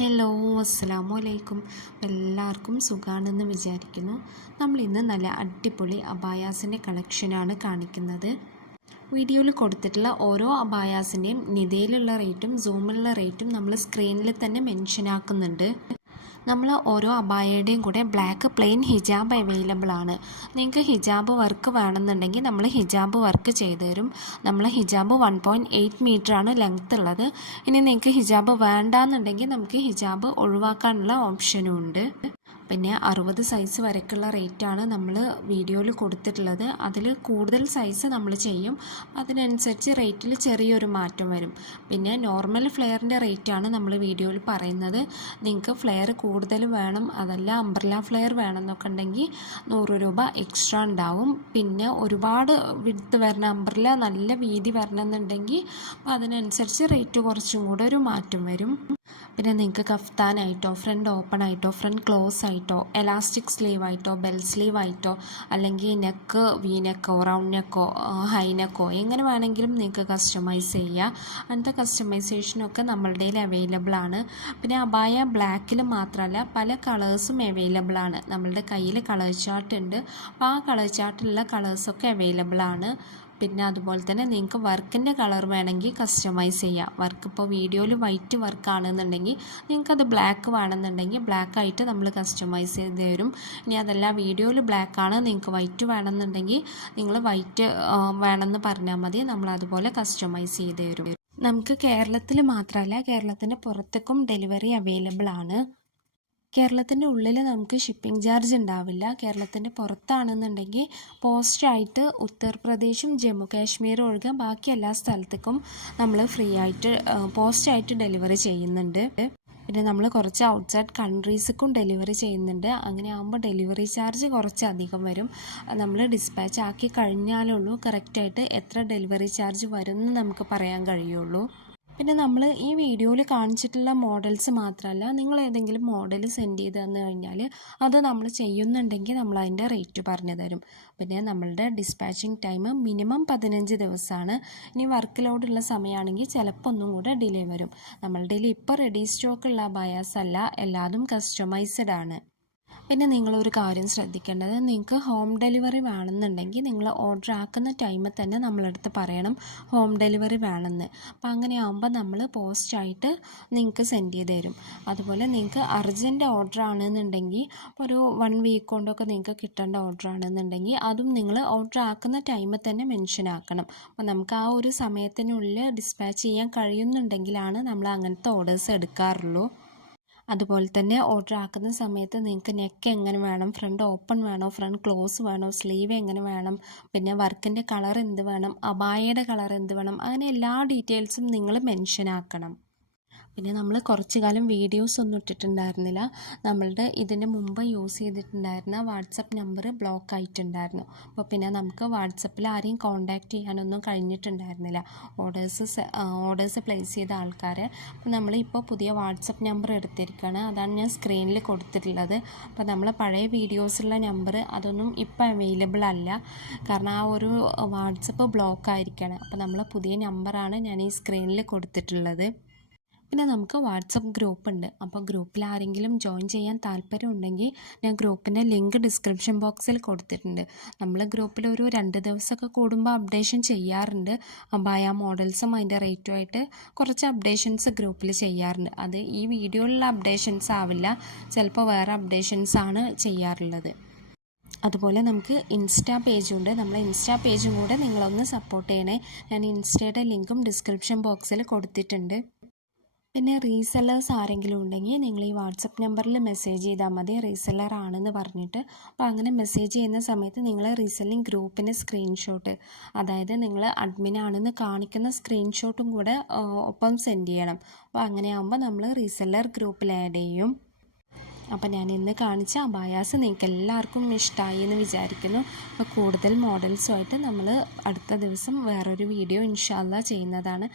Hello, അസ്സലാമു അലൈക്കും. എല്ലാവർക്കും സുഖാണെന്ന് വിചാരിക്കുന്നു. നമ്മളിന്ന് നല്ല അടിപൊളി അബായാസിൻ്റെ കളക്ഷനാണ് കാണിക്കുന്നത്. വീഡിയോയിൽ കൊടുത്തിട്ടുള്ള ഓരോ അബായാസിൻ്റെയും നിതയിലുള്ള റേറ്റും സൂമിലുള്ള റേറ്റും നമ്മൾ സ്ക്രീനിൽ തന്നെ മെൻഷൻ ആക്കുന്നുണ്ട്. നമ്മൾ ഓരോ അബായയുടെയും കൂടെ ബ്ലാക്ക് പ്ലെയിൻ ഹിജാബ് അവൈലബിൾ ആണ്. നിങ്ങൾക്ക് ഹിജാബ് വർക്ക് വേണമെന്നുണ്ടെങ്കിൽ നമ്മൾ ഹിജാബ് വർക്ക് ചെയ്തു തരും. നമ്മൾ ഹിജാബ് 1.8 മീറ്ററാണ് ലെങ്ത് ഉള്ളത്. ഇനി നിങ്ങൾക്ക് ഹിജാബ് വേണ്ടാന്നുണ്ടെങ്കിൽ നമുക്ക് ഹിജാബ് ഒഴിവാക്കാനുള്ള ഓപ്ഷനും ഉണ്ട്. പിന്നെ 60 സൈസ് വരെയൊക്കെയുള്ള റേറ്റാണ് നമ്മൾ വീഡിയോയിൽ കൊടുത്തിട്ടുള്ളത്. അതിൽ കൂടുതൽ സൈസ് നമ്മൾ ചെയ്യും, അതിനനുസരിച്ച് റേറ്റിൽ ചെറിയൊരു മാറ്റം വരും. പിന്നെ നോർമൽ ഫ്ലെയറിൻ്റെ റേറ്റാണ് നമ്മൾ വീഡിയോയിൽ പറയുന്നത്. നിങ്ങൾക്ക് ഫ്ലെയർ കൂടുതൽ വേണം, അതല്ല അംബ്രല്ല ഫ്ലെയർ വേണമെന്നൊക്കെ ഉണ്ടെങ്കിൽ 100 രൂപ എക്സ്ട്രാ ഉണ്ടാവും. പിന്നെ ഒരുപാട് വിഡ്ത്ത് വരണം, അംബ്രല്ല നല്ല വീതി വരണമെന്നുണ്ടെങ്കിൽ അതിനനുസരിച്ച് റേറ്റ് കുറച്ചും കൂടെ ഒരു മാറ്റം വരും. പിന്നെ നിങ്ങൾക്ക് കഫ്താനായിട്ടോ ഫ്രണ്ട് ഓപ്പൺ ആയിട്ടോ ഫ്രണ്ട് ക്ലോസ് ആയിട്ടോ എലാസ്റ്റിക് സ്ലീവ് ആയിട്ടോ ബെൽ സ്ലീവ് ആയിട്ടോ അല്ലെങ്കിൽ നെക്ക് വി നെക്കോ റൗണ്ട് നെക്കോ ഹൈ നെക്കോ എങ്ങനെ വേണമെങ്കിലും നിങ്ങൾക്ക് കസ്റ്റമൈസ് ചെയ്യുക. അങ്ങനത്തെ കസ്റ്റമൈസേഷനൊക്കെ നമ്മളുടെ അവൈലബിൾ ആണ്. പിന്നെ അബായ ബ്ലാക്കിൽ മാത്രമല്ല പല കളേഴ്സും അവൈലബിൾ ആണ്. നമ്മളുടെ കയ്യിൽ കളർ ചാർട്ട് ഉണ്ട്. അപ്പോൾ ആ കളർ ചാർട്ടിലുള്ള കളേഴ്സൊക്കെ അവൈലബിൾ ആണ്. പിന്നെ അതുപോലെ തന്നെ നിങ്ങൾക്ക് വർക്കിൻ്റെ കളർ വേണമെങ്കിൽ കസ്റ്റമൈസ് ചെയ്യാം. വർക്ക് ഇപ്പോൾ വീഡിയോയിൽ വൈറ്റ് വർക്കാണെന്നുണ്ടെങ്കിൽ നിങ്ങൾക്കത് ബ്ലാക്ക് വേണമെന്നുണ്ടെങ്കിൽ ബ്ലാക്കായിട്ട് നമ്മൾ കസ്റ്റമൈസ് ചെയ്ത് തരും. ഇനി അതല്ല വീഡിയോയിൽ ബ്ലാക്കാണ് നിങ്ങൾക്ക് വൈറ്റ് വേണമെന്നുണ്ടെങ്കിൽ നിങ്ങൾ വൈറ്റ് വേണമെന്ന് പറഞ്ഞാൽ മതി, നമ്മൾ അതുപോലെ കസ്റ്റമൈസ് ചെയ്ത് തരും. നമുക്ക് കേരളത്തിൽ മാത്രമല്ല കേരളത്തിൻ്റെ പുറത്തേക്കും ഡെലിവറി അവൈലബിൾ ആണ്. കേരളത്തിൻ്റെ ഉള്ളിൽ നമുക്ക് ഷിപ്പിംഗ് ചാർജ് ഉണ്ടാവില്ല. കേരളത്തിൻ്റെ പുറത്താണെന്നുണ്ടെങ്കിൽ പോസ്റ്റായിട്ട് ഉത്തർപ്രദേശും ജമ്മു കാശ്മീരും ഒഴികെ ബാക്കി എല്ലാ സ്ഥലത്തേക്കും നമ്മൾ ഫ്രീ ആയിട്ട് പോസ്റ്റായിട്ട് ഡെലിവറി ചെയ്യുന്നുണ്ട്. പിന്നെ നമ്മൾ കുറച്ച് ഔട്ട്സൈഡ് കൺട്രീസിലേക്കും ഡെലിവറി ചെയ്യുന്നുണ്ട്. അങ്ങനെ ആകുമ്പോൾ ഡെലിവറി ചാർജ് കുറച്ച് അധികം വരും. നമ്മൾ ഡിസ്പാച്ച് ആക്കി കഴിഞ്ഞാലുള്ളൂ കറക്റ്റായിട്ട് എത്ര ഡെലിവറി ചാർജ് വരും എന്ന് നമുക്ക് പറയാൻ കഴിയുള്ളൂ. പിന്നെ നമ്മൾ ഈ വീഡിയോയിൽ കാണിച്ചിട്ടുള്ള മോഡൽസ് മാത്രമല്ല, നിങ്ങൾ ഏതെങ്കിലും മോഡൽ സെൻഡ് ചെയ്ത് തന്നു കഴിഞ്ഞാൽ അത് നമ്മൾ ചെയ്യുന്നുണ്ടെങ്കിൽ നമ്മൾ അതിൻ്റെ റേറ്റ് പറഞ്ഞു തരും. പിന്നെ നമ്മളുടെ ഡിസ്പാച്ചിങ് ടൈം മിനിമം 15 ദിവസമാണ്. ഇനി വർക്ക് ലോഡുള്ള സമയമാണെങ്കിൽ ചിലപ്പോൾ ഒന്നും കൂടെ ഡിലേ വരും. നമ്മളുടെ ഇപ്പോൾ റെഡി സ്റ്റോക്കുള്ള ബയാസ് അല്ല, എല്ലാതും കസ്റ്റമൈസ്ഡ് ആണ്. പിന്നെ നിങ്ങളൊരു കാര്യം ശ്രദ്ധിക്കേണ്ടത്, നിങ്ങൾക്ക് ഹോം ഡെലിവറി വേണമെന്നുണ്ടെങ്കിൽ നിങ്ങൾ ഓർഡർ ആക്കുന്ന ടൈമിൽ തന്നെ നമ്മളടുത്ത് പറയണം ഹോം ഡെലിവറി വേണമെന്ന്. അപ്പോൾ അങ്ങനെ ആകുമ്പോൾ നമ്മൾ പോസ്റ്റായിട്ട് നിങ്ങൾക്ക് സെൻഡ് ചെയ്ത് തരും. അതുപോലെ നിങ്ങൾക്ക് അർജൻറ്റ് ഓർഡർ ആണെന്നുണ്ടെങ്കിൽ ഒരു 1 വീക്ക് കൊണ്ടൊക്കെ നിങ്ങൾക്ക് കിട്ടേണ്ട ഓർഡർ ആണെന്നുണ്ടെങ്കിൽ അതും നിങ്ങൾ ഓർഡർ ആക്കുന്ന ടൈമിൽ തന്നെ മെൻഷൻ ആക്കണം. അപ്പോൾ നമുക്ക് ആ ഒരു സമയത്തിനുള്ളിൽ ഡിസ്പാച്ച് ചെയ്യാൻ കഴിയുന്നുണ്ടെങ്കിലാണ് നമ്മൾ അങ്ങനത്തെ ഓർഡേഴ്സ് എടുക്കാറുള്ളൂ. അതുപോലെ തന്നെ ഓർഡർ ആക്കുന്ന സമയത്ത് നിങ്ങൾക്ക് നെക്ക് എങ്ങനെ വേണം, ഫ്രണ്ട് ഓപ്പൺ വേണോ ഫ്രണ്ട് ക്ലോസ് വേണോ, സ്ലീവ് എങ്ങനെ വേണം, പിന്നെ വർക്കിൻ്റെ കളർ എന്ത് വേണം, അബായയുടെ കളർ എന്ത് വേണം, അങ്ങനെ എല്ലാ ഡീറ്റെയിൽസും നിങ്ങൾ മെൻഷൻ ആക്കണം. പിന്നെ നമ്മൾ കുറച്ച് കാലം വീഡിയോസ് ഒന്നും ഇട്ടിട്ടുണ്ടായിരുന്നില്ല. നമ്മളുടെ ഇതിന് മുമ്പ് യൂസ് ചെയ്തിട്ടുണ്ടായിരുന്ന വാട്സപ്പ് നമ്പർ ബ്ലോക്ക് ആയിട്ടുണ്ടായിരുന്നു. അപ്പോൾ പിന്നെ നമുക്ക് വാട്സപ്പിൽ ആരെയും കോൺടാക്റ്റ് ചെയ്യാനൊന്നും കഴിഞ്ഞിട്ടുണ്ടായിരുന്നില്ല, ഓർഡേഴ്സ് പ്ലേസ് ചെയ്ത ആൾക്കാരെ. അപ്പോൾ നമ്മളിപ്പോൾ പുതിയ വാട്സപ്പ് നമ്പർ എടുത്തിരിക്കുകയാണ്, അതാണ് ഞാൻ സ്ക്രീനിൽ കൊടുത്തിട്ടുള്ളത്. അപ്പോൾ നമ്മൾ പഴയ വീഡിയോസുള്ള നമ്പർ അതൊന്നും ഇപ്പോൾ അവൈലബിൾ അല്ല, കാരണം ആ ഒരു വാട്സപ്പ് ബ്ലോക്ക് ആയിരിക്കുകയാണ്. അപ്പോൾ നമ്മൾ പുതിയ നമ്പറാണ് ഞാൻ ഈ സ്ക്രീനിൽ കൊടുത്തിട്ടുള്ളത്. പിന്നെ നമുക്ക് വാട്സപ്പ് ഗ്രൂപ്പ് ഉണ്ട്. അപ്പോൾ ഗ്രൂപ്പിൽ ആരെങ്കിലും ജോയിൻ ചെയ്യാൻ താല്പര്യമുണ്ടെങ്കിൽ ഞാൻ ഗ്രൂപ്പിൻ്റെ ലിങ്ക് ഡിസ്ക്രിപ്ഷൻ ബോക്സിൽ കൊടുത്തിട്ടുണ്ട്. നമ്മൾ ഗ്രൂപ്പിൽ ഒരു 2 ദിവസമൊക്കെ കൂടുമ്പോൾ അപ്ഡേഷൻ ചെയ്യാറുണ്ട്. അബായ മോഡൽസും അതിൻ്റെ റേറ്റുമായിട്ട് കുറച്ച് അപ്ഡേഷൻസ് ഗ്രൂപ്പിൽ ചെയ്യാറുണ്ട്. അത് ഈ വീഡിയോയിലുള്ള അപ്ഡേഷൻസ് ആവില്ല, ചിലപ്പോൾ വേറെ അപ്ഡേഷൻസാണ് ചെയ്യാറുള്ളത്. അതുപോലെ നമുക്ക് ഇൻസ്റ്റാ പേജുണ്ട്. നമ്മളെ ഇൻസ്റ്റാ പേജും കൂടെ നിങ്ങളൊന്ന് സപ്പോർട്ട് ചെയ്യണേ. ഞാൻ ഇൻസ്റ്റയുടെ ലിങ്കും ഡിസ്ക്രിപ്ഷൻ ബോക്സിൽ കൊടുത്തിട്ടുണ്ട്. പിന്നെ റീസെല്ലേഴ്സ് ആരെങ്കിലും ഉണ്ടെങ്കിൽ നിങ്ങൾ ഈ വാട്സപ്പ് നമ്പറിൽ മെസ്സേജ് ചെയ്താൽ മതി, റീസെല്ലർ ആണെന്ന് പറഞ്ഞിട്ട്. അപ്പോൾ അങ്ങനെ മെസ്സേജ് ചെയ്യുന്ന സമയത്ത് നിങ്ങൾ റീസെല്ലിംഗ് ഗ്രൂപ്പിൻ്റെ സ്ക്രീൻഷോട്ട്, അതായത് നിങ്ങൾ അഡ്മിൻ ആണെന്ന് കാണിക്കുന്ന സ്ക്രീൻഷോട്ടും കൂടെ ഒപ്പം സെൻഡ് ചെയ്യണം. അപ്പോൾ അങ്ങനെയാകുമ്പോൾ നമ്മൾ റീസെല്ലർ ഗ്രൂപ്പിൽ ആഡ് ചെയ്യും. അപ്പോൾ ഞാൻ ഇന്ന് കാണിച്ച അബായാസ് നിങ്ങൾക്ക് എല്ലാവർക്കും ഇഷ്ടമായി എന്ന് വിചാരിക്കുന്നു. അപ്പോൾ കൂടുതൽ മോഡൽസുമായിട്ട് നമ്മൾ അടുത്ത ദിവസം വേറൊരു വീഡിയോ ഇൻഷാ അല്ലാഹ് ചെയ്യുന്നതാണ്.